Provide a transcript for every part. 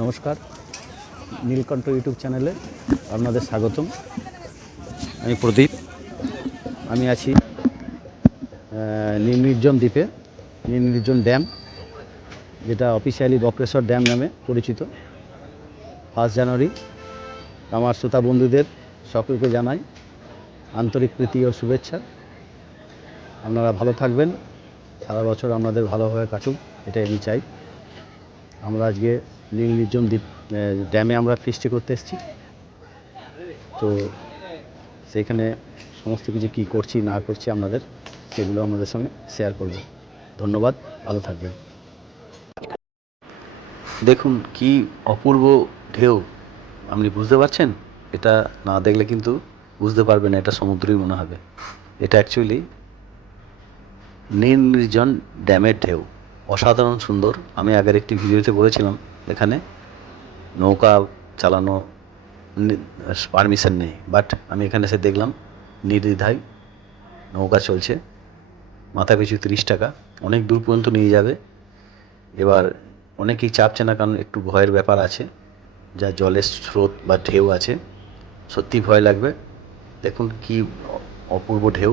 নমস্কার। নীলকণ্ঠ ইউটিউব চ্যানেলে আপনাদের স্বাগতম। আমি প্রদীপ। আমি আছি নির্জন দ্বীপে নির্জন ড্যাম, যেটা অফিসিয়ালি বক্রেশ্বর ড্যাম নামে পরিচিত। ফার্স্ট জানুয়ারি, আমার শ্রোতা বন্ধুদের সকলকে জানাই আন্তরিক প্রীতি ও শুভেচ্ছা। আপনারা ভালো থাকবেন। সারা বছর আপনাদের ভালোভাবে কাটুক, এটাই আমি চাই। আমরা আজকে নীল নির্জন দ্বীপ ড্যামে আমরা ফিস্টি করতে এসেছি। তো সেইখানে সমস্ত কিছু কী করছি, না করছি আপনাদের, সেগুলো আমাদের সঙ্গে শেয়ার করব। ধন্যবাদ, ভালো থাকবেন। দেখুন, কি অপূর্ব ঢেউ। আপনি বুঝতে পারছেন? এটা না দেখলে কিন্তু বুঝতে পারবেন না, এটা সমুদ্রই মনে হবে। এটা অ্যাকচুয়ালি নীল নির্জন ড্যামের ঢেউ। অসাধারণ সুন্দর। আমি আগের একটি ভিডিওতে বলেছিলাম এখানে। নৌকা চালানো পারমিশন নেই বাট আমি এখানে এসে দেখলাম, নির্দ্বিধায় নৌকা চলছে। মাথা পিছু তিরিশ টাকা, অনেক দূর পর্যন্ত নিয়ে যাবে। এবার অনেকেই চাপছে না, কারণ একটু ভয়ের ব্যাপার আছে, যা জলের স্রোত বা ঢেউ আছে, সত্যি ভয় লাগবে। দেখুন কি অপূর্ব ঢেউ।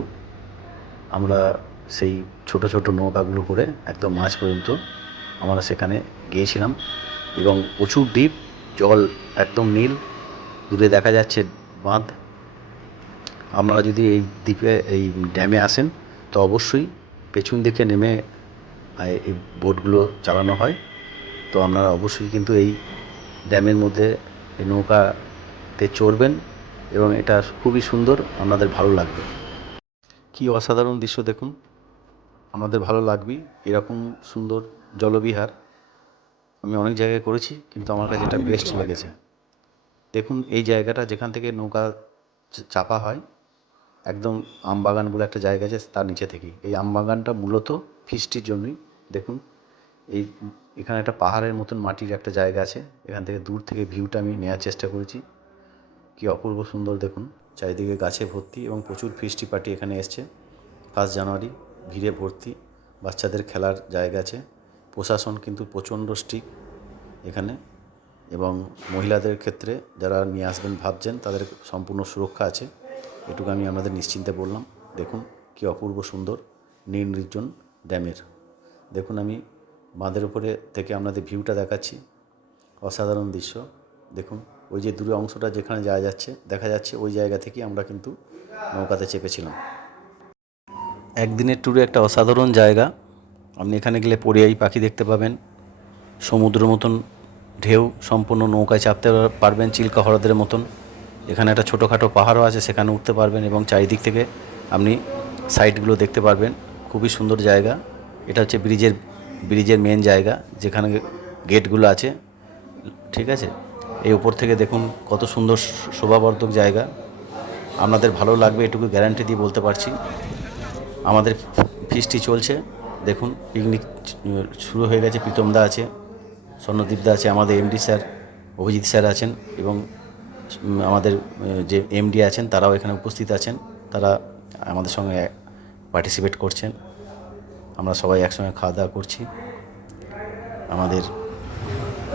আমরা সেই ছোট ছোট নৌকাগুলো করে একদম মাঝ পর্যন্ত আমরা সেখানে গিয়েছিলাম। এবং প্রচুর ডিপ জল একদম নীল, দূরে দেখা যাচ্ছে বাঁধ। আপনারা যদি এই দ্বীপে, এই ড্যামে আসেন, তো অবশ্যই পেছন দিকে নেমে এই বোটগুলো চালানো হয়। তো আপনারা অবশ্যই কিন্তু এই ড্যামের মধ্যে এই নৌকাতে চড়বেন এবং এটা খুবই সুন্দর, আপনাদের ভালো লাগবে। কি অসাধারণ দৃশ্য দেখুন। আমাদের ভালো লাগবেই, এরকম সুন্দর জলবিহার। আমি অনেক জায়গায় করেছি, কিন্তু আমার কাছে এটা বেস্ট লেগেছে। দেখুন, এই জায়গাটা যেখান থেকে নৌকা চাপা হয়, একদম আমবাগান বলে একটা জায়গা আছে, তার নিচে থেকেই। এই আমবাগানটা মূলত ফিস্টির জন্যই। দেখুন, এই এখানে একটা পাহাড়ের মতন মাটির একটা জায়গা আছে, এখান থেকে দূর থেকে ভিউটা আমি নেওয়ার চেষ্টা করেছি। কি অপূর্ব সুন্দর, দেখুন। চারিদিকে গাছে ভর্তি এবং প্রচুর ফিস্টি পার্টি এখানে এসছে। ফার্স্ট জানুয়ারি, ভিড়ে ভর্তি। বাচ্চাদের খেলার জায়গা আছে। প্রশাসন কিন্তু প্রচণ্ড স্ট্রিক এখানে। এবং মহিলাদের ক্ষেত্রে যারা নিয়ে আসবেন ভাবছেন, তাদের সম্পূর্ণ সুরক্ষা আছে। এটুকু আমি আপনাদের নিশ্চিন্তে বললাম। দেখুন কি অপূর্ব সুন্দর নির্জন ড্যামের। দেখুন আমি বাঁধের উপরে থেকে আপনাদের ভিউটা দেখাচ্ছি। অসাধারণ দৃশ্য। দেখুন ওই যে দূরে অংশটা যেখানে যাওয়া যাচ্ছে, দেখা যাচ্ছে ওই জায়গা থেকেই আমরা কিন্তু নৌকাতে চেপেছিলাম। একদিনের ট্যুরে একটা অসাধারণ জায়গা। আপনি এখানে গেলে পরিযায়ী পাখি দেখতে পাবেন। সমুদ্র মতন ঢেউ, সম্পূর্ণ নৌকায় চাপতে পারবেন চিল্কা হ্রদের মতন। এখানে একটা ছোটোখাটো পাহাড়ও আছে, সেখানে উঠতে পারবেন এবং চারিদিক থেকে আপনি সাইডগুলো দেখতে পারবেন। খুবই সুন্দর জায়গা। এটা হচ্ছে ব্রিজের ব্রিজের মেন জায়গা, যেখানে গেটগুলো আছে। ঠিক আছে? এই উপর থেকে দেখুন কত সুন্দর শোভাবর্ধক জায়গা। আপনাদের ভালো লাগবে, এটুকু গ্যারান্টি দিয়ে বলতে পারছি। আমাদের ফিস্টি চলছে। দেখুন পিকনিক শুরু হয়ে গেছে, প্রীতমদা আছে। স্বর্ণদীপদা আছে, আমাদের এমডি স্যার, অভিজিৎ স্যার আছেন এবং আমাদের যে এমডি আছেন, তারাও এখানে উপস্থিত আছেন। তারা আমাদের সঙ্গে পার্টিসিপেট করছেন। আমরা সবাই একসঙ্গে খাওয়া দাওয়া করছি। আমাদের,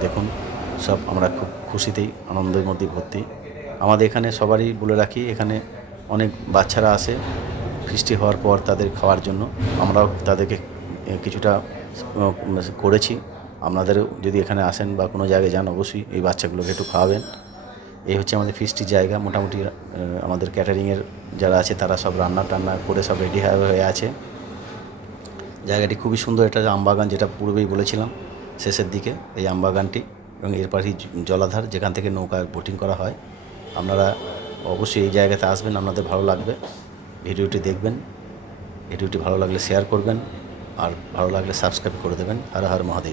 দেখুন, সব আমরা খুব খুশিতেই, আনন্দের মধ্যে ভর্তি। আমাদের এখানে সবারই বলে রাখি, এখানে অনেক বাচ্চারা আসে বৃষ্টি হওয়ার পর তাদের খাওয়ার জন্য। আমরাও তাদেরকে কিছুটা করেছি। আপনাদেরও যদি এখানে আসেন বা কোনো জায়গায় যান অবশ্যই এই বাচ্চাগুলোকে একটু খাওয়াবেন। এই হচ্ছে আমাদের ফিস্টির জায়গা। মোটামুটি আমাদের ক্যাটারিংয়ের যারা আছে তারা সব রান্না টান্না করে সব রেডি হয়ে আছে। জায়গাটি খুবই সুন্দর। এটা আমবাগান যেটা পূর্বেই বলেছিলাম, শেষের দিকে এই আমবাগানটি এবং এর পাশেই জলাধার যেখান থেকে নৌকা বোটিং করা হয়। আপনারা অবশ্যই এই জায়গাতে আসবেন, আপনাদের ভালো লাগবে। ভিডিওটি দেখবেন, ভিডিওটি ভালো লাগলে শেয়ার করবেন, আর ভালো লাগলে সাবস্ক্রাইব করে দেবেন। হর হর মহাদেব।